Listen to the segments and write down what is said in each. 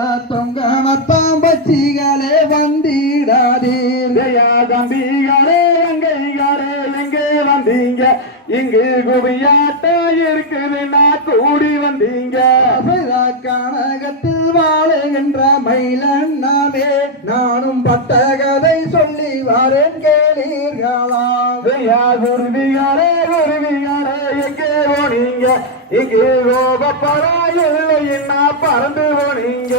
நல்ல தொங்கனத்தாம் பச்சிகளே வந்திடாதீர் கம்பிகாரே எங்கைகாரே எங்கே வந்தீங்க? இங்கு குவியாட்டா இருக்குது நான் கூடி வந்தீங்க. கனகத்தில் வாழுகின்ற மயிலண்ணாமே நானும் பட்ட கதை சொல்லி வரேன் கேளீர்களாம் ஐயா குருவிகாரே குருவிகாரே எங்கே போனீங்க? இங்கு கோபப்படா இல்லை என்ன பறந்து போனீங்க.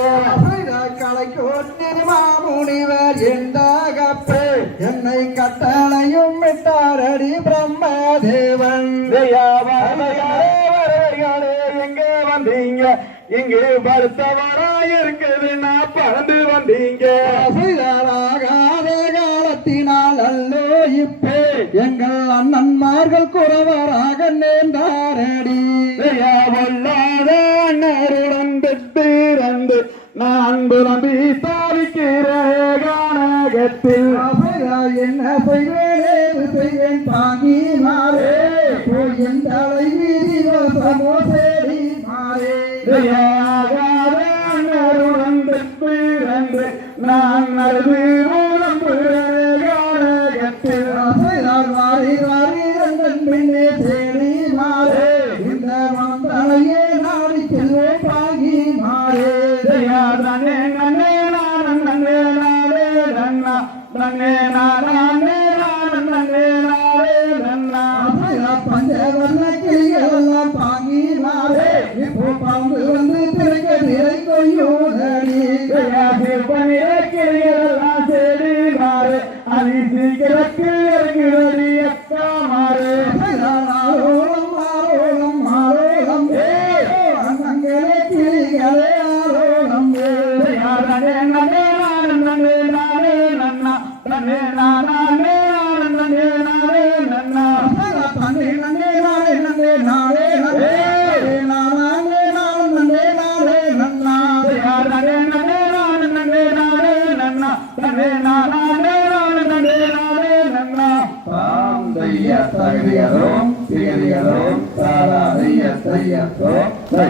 கலைக்கோட்டின் மாமுனிவர் எந்தாகப்பே? என்னை கட்டளையும் விட்டாரடி வரவைகாரே வரவைகாரே எங்கே வந்தீங்க. இங்கு பருத்தவரா இருக்குது நான் பறந்து வந்தீங்க. எங்கள் அண்ணன்மார்கள் குறவராக நேர்ந்தாரடி. ஐயா பொல்லாத அண்ணருடன் பெற்றிருந்து நான் புலம்பி தாவிக்கிற கானகத்தில் என்ன செய்வேன் செய்வேன் தாங்கி மாறே. போய் என் தலை மீறி வசமோ சேரி மாறே. பஞ்சவர்ண கிளிகளெல்லாம் தாங்கி மாறே. இப்போ பாம்பு வந்து திரைக்க திரை கொய்யோதடி தாரா தைய தையத்தோ தை